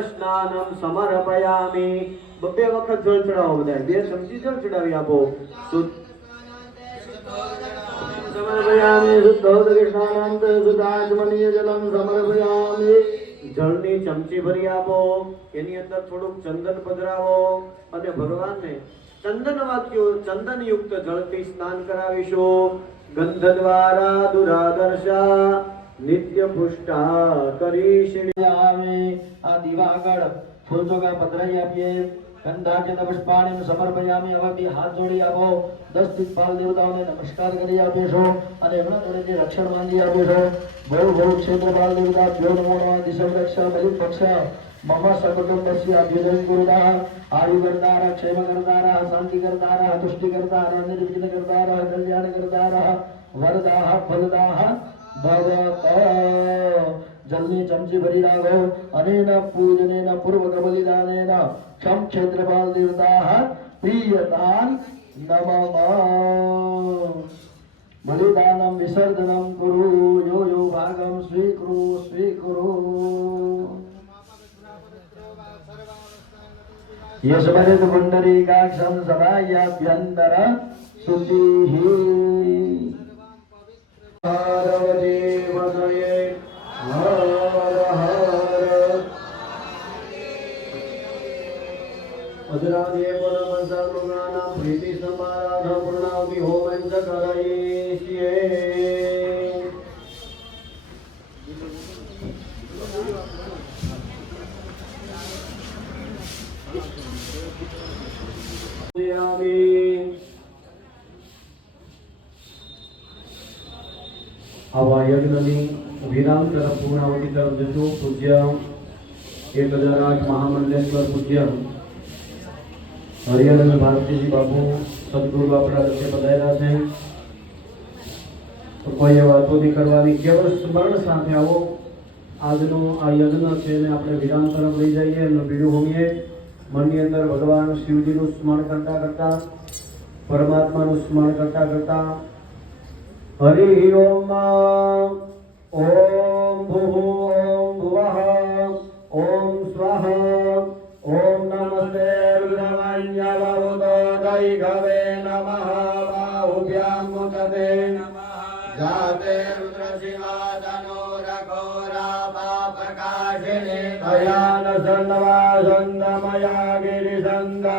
સ્નાનમ સમર્પયામિ. બબે વખત જળ ચડાવો બધા બે ચમચી જળ ચડાવી આપો. સમર્પયામિ જલમ સમર્પયામિ. જળની ચમચી ભરી આપો. એની અંદર થોડુંક ચંદન પધરાવો. અને ભગવાનને ચંદન વાક્યો ચંદન યુક્ત જળથી સ્નાન કરાવીશું. ગંધ દ્વારા દુરાદર્શા. નિત્ય પુષ્ટા કરી આવે આ દીવા આગળ ફૂલ ચોગા પધરાઈ આપીએ ગંધાચિત પુષ્પાણી સમર્પયામી હવેથી હાથ જોડી આપો દસ દિગ્પાલ દેવતાઓને નમસ્કાર કરી આપીશું અને એમના જોડેથી રક્ષણ માંગી આપીશું ભવ ભવ ક્ષેત્રપાલ દેવતા ભ્યો નમો નમઃ દિશમ રક્ષા બલિ પક્ષ મમ સકુટુંબસ્ય અભ્યુદય ગુરુદાહ આયુ કરતાર ક્ષેમ કરતાર શાંતિ કરતાર તુષ્ટિ કરતાર નિર્વિઘ્ન કરતાર કલ્યાણ કરતાર વરદાહ ફલદાહ भवतो जल्दी चमची भरी राघो अनेन पूजनेन पूर्वक बलिदानेन क्षम क्षेत्रपाल देवताः प्रीयतान् नमः। बलिदानं विसर्जनं कुरु यो यो भागं स्वीकुरु स्वीकुरु। या पुण्डरीकाक्षं सुधी ही আর આવા યજ્ઞની વિરામ તરફ પૂર્ણાવતી તરફ જશું પૂજ્ય એક હજાર આઠ મહામંડલેશ્વર પૂજ્ય હરિહરન ભારતીજી બાપુ સદગુરુ આપણા વચ્ચે પધાર્યા છે તો કોઈ વાતો નહીં કરવાની કેવળ સ્મરણ સાથે આવો આજનો આ યજ્ઞ છે એને આપણે વિરામ તરફ લઈ જઈએ એમનું બીડું હોમીએ મનની અંદર ભગવાન શિવજીનું સ્મરણ કરતા કરતા પરમાત્માનું સ્મરણ કરતા કરતા हरि ओम ओम भू ओम भुवः ओम स्वाहा ओम नमस्ते रमण्य भवदोदय गवे नमः बाहुभ्यां मुदते नमः जाते रुद्रशिवादनो रघोरापाप्रकाशिने दयान सन्नवा सन्दमया गिरिसन्दाभिजानशीः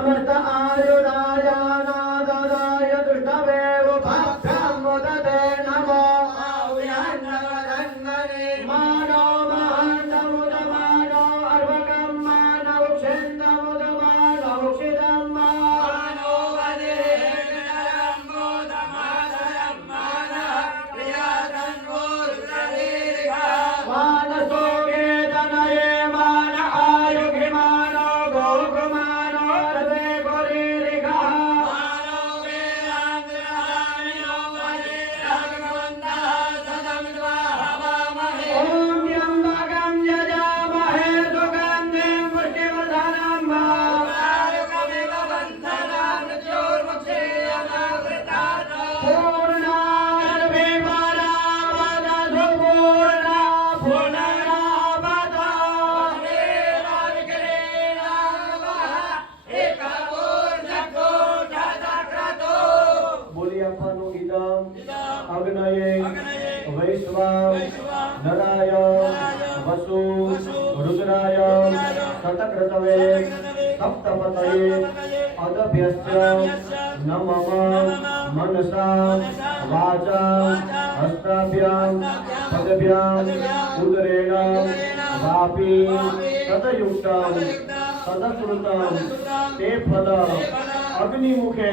Pablo está कृतवे सप्तपतये पदभ्यश्च न मम मनसा वाचा हस्ताभ्यां पदभ्याम् उदरेण वापि तदयुक्तं तदकृतं ते फल अग्निमुखे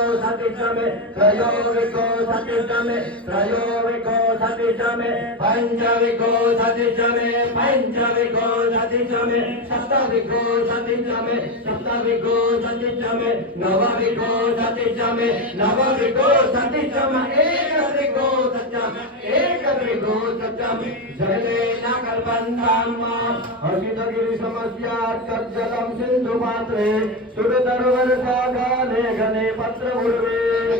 सतिषमे त्रयोविको सतिषमे त्रयोविको सतिषमे पञ्चविको सतिषमे पञ्चविको सतिषमे सप्तविको सतिषमे सप्तविको सतिषमे नवविको सतिषमे नवविको सतिषमे एकविको सत्यम एकविको सत्यम जलेन कल्पन्ताम्मा, हर्षितगिरि समस्या तज्जलं सिन्धुपात्रे, सुरतरुवर सागाले गणे पत्र उर्वे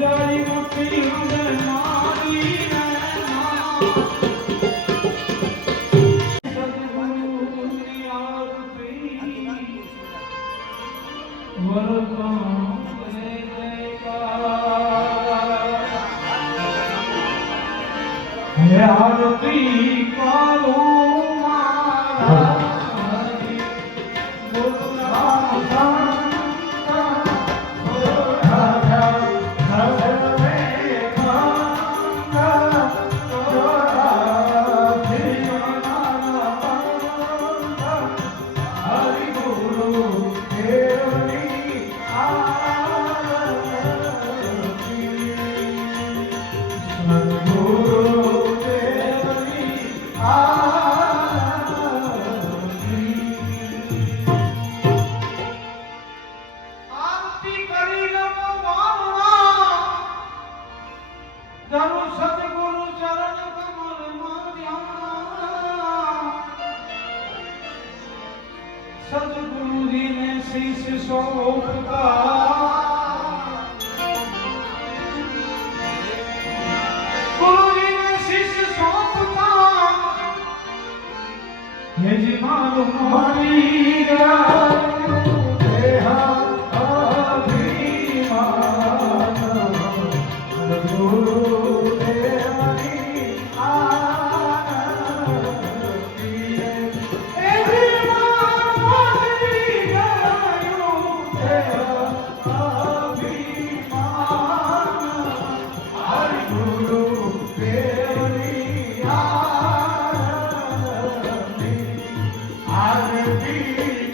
Yari Mukti பார்வதி